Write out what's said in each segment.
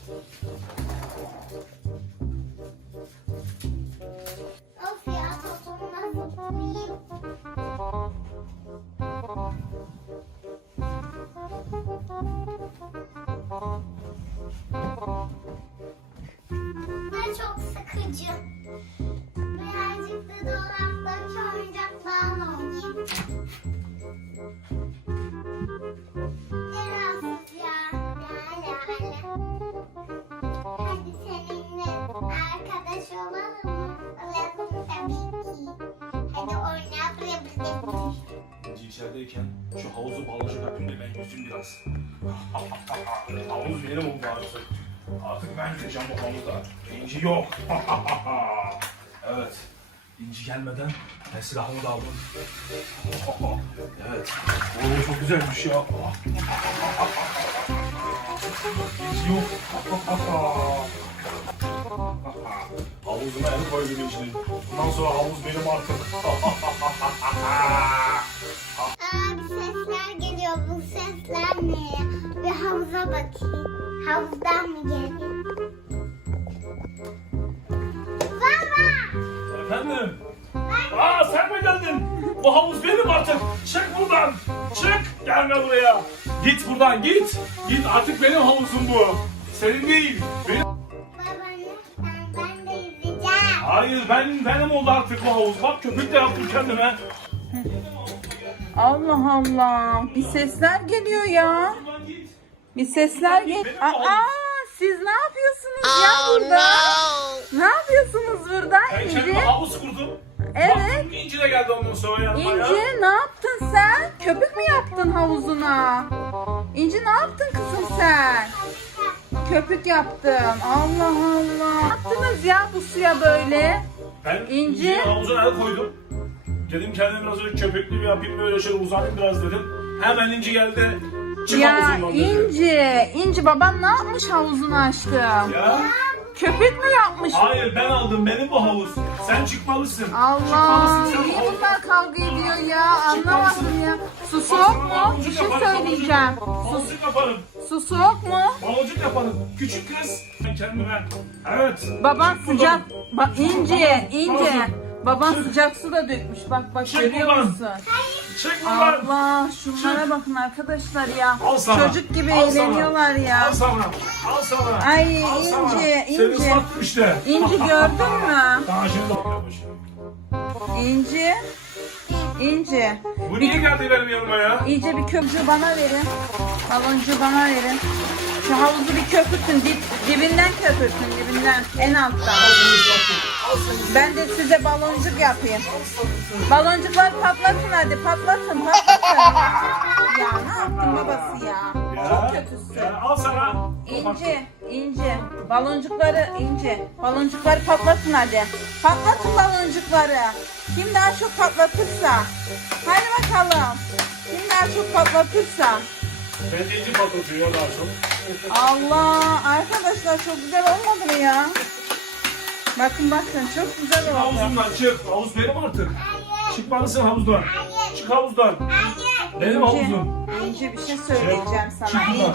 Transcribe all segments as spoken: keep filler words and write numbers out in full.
Of ya, topumu nasıl bulayım? Bunlar çok sıkıcı. Birazcık da dolaptaki oyuncaklarla oynayayım. Ne rahatsız ya. Lale lale. Hadi seninle arkadaş olalım mı? Olalım tabii ki. Hadi oynayalım. İnci içerideyken şu havuzu baloncuk yapayım da ben yüzüm biraz. Havuz benim oldu artık. Artık ben gideceğim bu havuza. İnci yok. Evet. İnci gelmeden ben silahımı da aldım. Evet. Oo, çok güzelmiş ya. İnci yok. Havuzuma el koydum İnci'nin. Bundan sonra havuz benim artık. Aa, bir sesler geliyor. Bu sesler ne ya? Bir havuza bakayım. Havuzdan mı geliyor? Baba! Efendim? Aa, sen mi geldin? Bu havuz benim artık. Çık buradan. Çık. Gelme buraya. Git buradan git. Git, artık benim havuzum bu. Senin değil. Benim... Baba lütfen, ben de yüzeceğim. Hayır, ben benim oldu artık bu havuz. Bak, köpük de yaptım kendime. Allah Allah. Bir sesler geliyor ya. Buradan git. Bir sesler gel. Benim Aa, oğlum. siz ne yapıyorsunuz ya burada? Ne yapıyorsunuz burada Ben İnci? kendime havuz kurdum. Evet. Baktım ki İnci de geldi ondan sonra yanıma ya. İnci ne yaptın sen? Köpük mü yaptın havuzuna? İnci ne yaptın kızım sen? Köpük yaptın. Allah Allah. Ne yaptınız ya bu suya böyle? Ben İnci. İnci'yi havuzuna el koydum. Dedim kendime biraz öyle köpüklü bir yapayım, böyle şöyle uzanayım biraz dedim. Hemen İnci geldi. Çık Ya havuzundan dedi. İnci, İnci baban ne yapmış havuzunu aşkım? Ya. Köpük mü yapmış? Hayır, ben aldım, benim bu havuz. Sen çıkmalısın. Allah, Çıkmalısın sen bu niye havuz- bunlar kavga ediyor ya? Anlamadım ya. Su soğuk mu? Bir şey söyleyeceğim. Su, Baloncuk yaparım. su soğuk mu? Baloncuk yaparım. Küçük kız. Ben kendime. Evet. Baban Çık sıcak, buradan. bak İnci, İnci. Çık. Baban Çık. sıcak su da dökmüş. Bak bak Çık görüyor buradan. musun? Çık buradan. Allah, şunlara bakın arkadaşlar ya. Al sana. Çocuk gibi Al sana. eğleniyorlar ya. Al sana. Al sana. Ay Al sana. İnci, Seni İnci. ıslattım işte. İnci gördün mü? Daha şimdi bakıyormuş. İnci, İnci. Bu niye geldi benim yanıma ya? İyice bir köpüğü bana verin. Baloncuğu bana verin. Şu havuzu bir köpürtün. Dip, dibinden köpürtün. Dibinden. En alttan. Ben de size baloncuk yapayım. Baloncukları patlatın hadi. Patlatın patlatın. Ya ne yaptın babası ya? Çok kötüsün. Ya, al sana. İnci, İnci. Baloncukları İnci. Baloncukları patlatın hadi. Patlatın baloncukları. Kim daha çok patlatırsa. Hadi bakalım. Kim daha çok patlatırsa. Ben de İnci patlatıyor daha çok. Allah, arkadaşlar çok güzel olmadı mı ya? Bakın bakın çok güzel oldu. Havuzumdan çık. Havuz benim artık. Çıkmalısın havuzdan. Çık havuzdan. Benim İnci, havuzum. İnci bir şey söyleyeceğim sana. Çık buradan.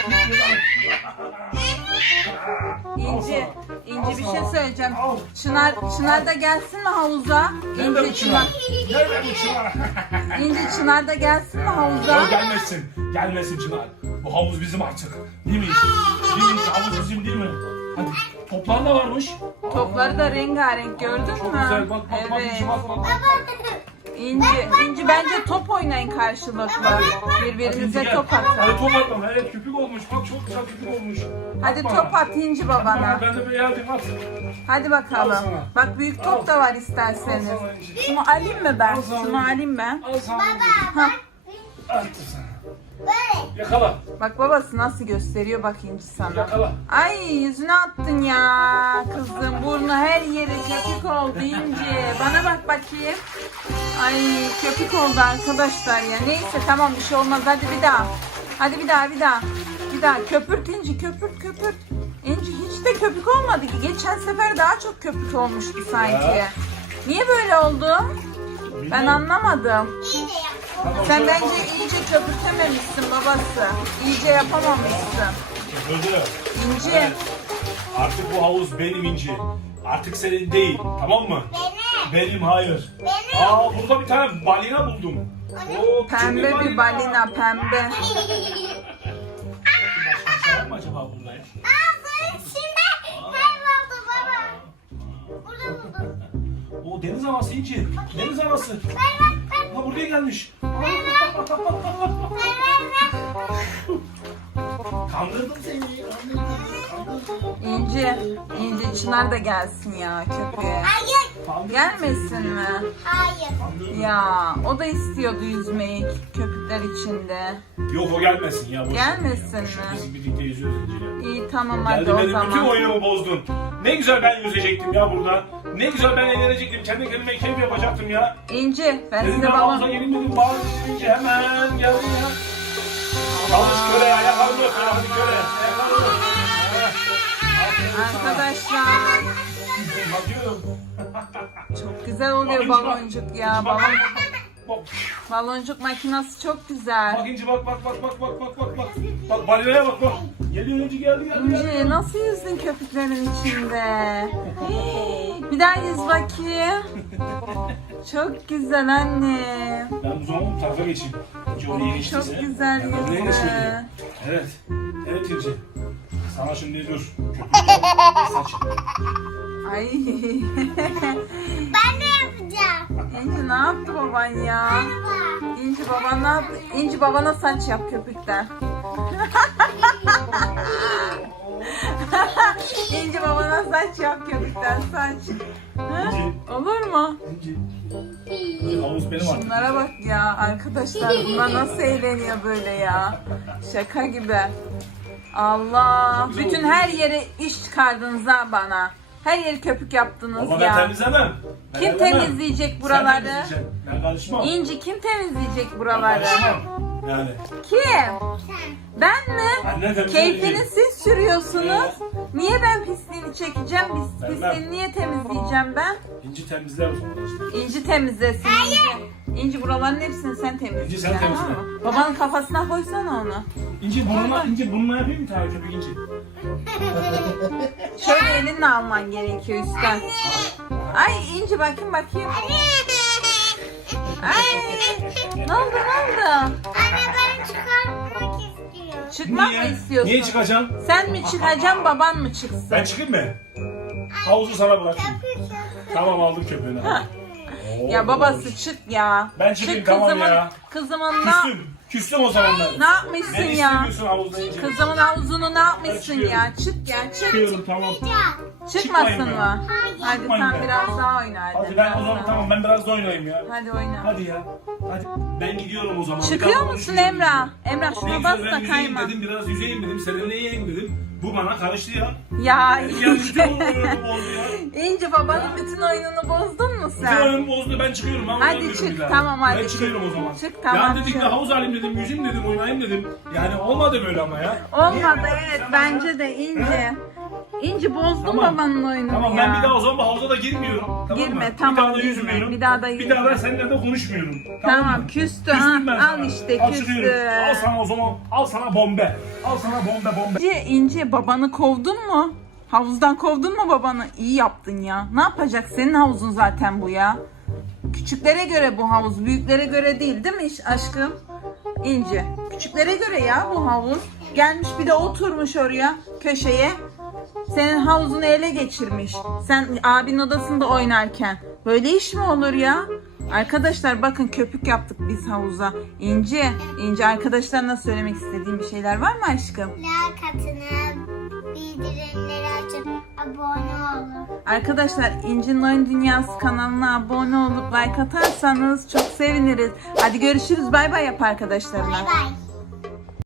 İnci, İnci bir şey söyleyeceğim. Al. Çınar, Çınar da gelsin mi havuza? Nerede bu İnci, çınar? Nerede bu çınar? İnci Çınar da gelsin mi havuza? Ya gelmesin. Gelmesin Çınar. Bu havuz bizim artık. Değil mi? Değil mi? Havuz bizim değil mi? Hadi. Toplar da varmış. Topları da rengarenk gördün Çok mü? güzel. Bak bak bak. Evet. İnci, bak bak. İnci, İnci bence top oynayın karşılıklı. Birbirinize Gel. top atın. Hadi top atma. Evet, köpük olmuş. Bak çok güzel köpük olmuş. Hadi Atma. top at İnci babana. Ben de bir yardım at. Hadi Al bakalım. sana. Bak büyük top da var isterseniz. Al sana İnci. Şunu alayım mı ben? Al sana. Şunu alayım ben. Al sana. Ha. Attım sana. Böyle. Yakala. Bak babası nasıl gösteriyor bak İnci sana. Yakala. Ay yüzüne attın ya kızım. Burnu her yeri köpük oldu İnci. Bana bak bakayım. Ay köpük oldu arkadaşlar ya. Neyse tamam bir şey olmaz. Hadi bir daha. Hadi bir daha bir daha. Bir daha köpürt İnci köpürt köpürt. İnci hiç de köpük olmadı ki. Geçen sefer daha çok köpük olmuştu sanki. Ya. Niye böyle oldu? Ben anlamadım. İyi de yap. Sen bence iyice köpürtememişsin babası. İyice yapamamışsın. Süpürdü. İnci. Evet. Artık bu havuz benim İnci. Artık senin değil. Tamam mı? Benim. Benim hayır. Benim. Aa burada bir tane balina buldum. Oo, küçük Pembe bir balina pembe. Başka bir şey var mı acaba bunda ya? Aa bunun içinde kayboldu baba. Burada buldum. O deniz anası İnci. Deniz anası. Ver ver ver. Ha buraya gelmiş. Ver ver ver. Kandırdım seni. Kandırdım. Kandırdım. İnci. İnci Çınar da gelsin ya köpüğe. Hayır. Kandırdım Gelmesin mi? Hayır. Kandırdım. Ya o da istiyordu yüzmeyi köpükler içinde. Yok o gelmesin ya. boş ver Gelmesin ya. Boş ver, mi? Biz birlikte yüzüyoruz İnci'yle. İyi tamam hadi Geldi o benim bütün zaman. oyunumu bozdun. Ne güzel ben yüzecektim ya burada. Ne güzel ben eğlenecektim. Kendi kendime keyif yapacaktım ya. İnci ben Dedim size ya havuza babam. gelin dedim. Bağır dedim İnci hemen geldin ya. Çalış köre ayaklarını öp. Hadi köre. Ayaklarını öp. Arkadaşlar Bakıyorum. çok güzel oluyor Bak İnci, bak. baloncuk ya. İnci, bak. Balon, Bak. baloncuk makinesi çok güzel. Bak İnci bak bak bak bak bak bak bak bak. Bak balinaya bak bak. Geliyor İnci geldi geldi geldi. İnci nasıl yüzdün köpüklerin içinde? Hii, bir daha yüz bakayım. Çok güzel anne. Ben bu zaman bu tarafa geçeyim. İnci oraya geçtiyse. Çok güzel ben oraya yüzdü. geçmeliyim. Evet. Evet İnci. Sana şimdi dur. Köpükler saç. Ay. Ben de yapacağım. İnci ne yaptı baban ya? Merhaba. İnci baban ne yaptı? İnci babana saç yap köpükten. İnci babana saç yap köpükten saç. Ha? İnci. Olur mu? İnci. İnci havuz benim artık. Şunlara bak ya arkadaşlar bunlar nasıl eğleniyor böyle ya. Şaka gibi. Allah. güzel Bütün olmuş. her yere iş çıkardınız ha bana. Her yeri köpük yaptınız Ama ben ya. temizlemem. Ben Kim temizlemem. temizleyecek Sen buraları? temizleyeceksin. Ben karışmam. İnci kim temizleyecek Ben buraları? karışmam. Yani. Kim? Sen. Ben mi? Ben ne temizleyeceğim? Keyfini siz sürüyorsunuz. Niye ben pisliğini çekeceğim? Pis, Ben- pisliğini niye temizleyeceğim ben? İnci temizler o zaman işte. İnci temizlesin. İnci. İnci buraların hepsini sen temizle. İnci sen temizle. mı? Babanın kafasına koysana onu. İnci burnuna, İnci burnuna yapayım mı bir tane köpük İnci? Şöyle elinle alman gerekiyor üstten. Ay İnci bakayım bakayım. Ay ne oldu ne oldu? Anne ben çıkartmak istiyorum. Çıkmak mı istiyorsun? Niye çıkacaksın? Sen mi çıkacaksın baban mı çıksın? Ben çıkayım mı? Havuzu sana bırakayım. Köpük Tamam aldım köpüğünü. Oo, Ya babası çık ya. Ben çıkayım, çık tamam kızımın, ya. Kızımın ne, Küstüm. Küstüm o zaman ben. ne yapmışsın Beni ya? istemiyorsun havuzda İnci. Kızımın havuzunu ne yapmışsın çıkıyorum. ya? Çık ya çık. Çıkıyorum tamam. Çıkmasın Çıkmayayım mı? Hayır. Hadi Çıkmayayım sen ben. biraz daha oyna hadi. Hadi ben biraz o zaman daha. tamam ben biraz da oynayayım ya. Hadi oyna. Hadi ya. Hadi. Ben gidiyorum o zaman. Bir Çıkıyor daha musun konuşmuyorum Emrah? İnci. Emrah Ne şuna güzel, bas ben da yüzeyim kayma. dedim, biraz yüzeyim dedim, serinleyeyim dedim. Bu bana karıştı ya. Ya Yani bütün oyunumu bozdu ya. İnci babanın bütün oyununu bozdun mu Bütün sen? oyunumu bozdu, ben çıkıyorum. Ben Hadi oynamıyorum çık, bir daha. tamam, hadi Ben çık. çıkıyorum o zaman. Çık, tamam, Yani dedik çık. de havuz alayım dedim, yüzeyim dedim, oynayayım dedim. Yani olmadı böyle ama ya. Olmadı Niye? evet Sen bence bana- de He? İnci. İnci bozdun Tamam. babanın oyununu Tamam ya. ben bir daha o zaman bu havuza da girmiyorum. Tamam Girme, mı? tamam, Bir daha da girme. yüzmüyorum. Bir daha da Bir daha da yüzme. seninle de konuşmuyorum. Tamam mı? küstü Küstüm ha. ben Al sana. işte Al küstü. çıkıyorum. Al sana o zaman. Al sana bombe. Al sana bombe bombe. İnci, İnci babanı kovdun mu? Havuzdan kovdun mu babanı? İyi yaptın ya. Ne yapacak? Senin havuzun zaten bu ya. Küçüklere göre bu havuz. Büyüklere göre değil değil mi iş- aşkım? İnci. Küçüklere göre ya bu havuz. Gelmiş bir de oturmuş oraya köşeye. Senin havuzunu ele geçirmiş. Sen abinin odasında oynarken. Böyle iş mi olur ya? Arkadaşlar bakın köpük yaptık biz havuza. İnci, İnci arkadaşlarına söylemek istediğin bir şeyler var mı aşkım? Like atını, bildirimleri açıp abone olun. Arkadaşlar İnci'nin Oyun Dünyası kanalına abone olup like atarsanız çok seviniriz. Hadi görüşürüz. Bay bay yap arkadaşlarına. Bay bay.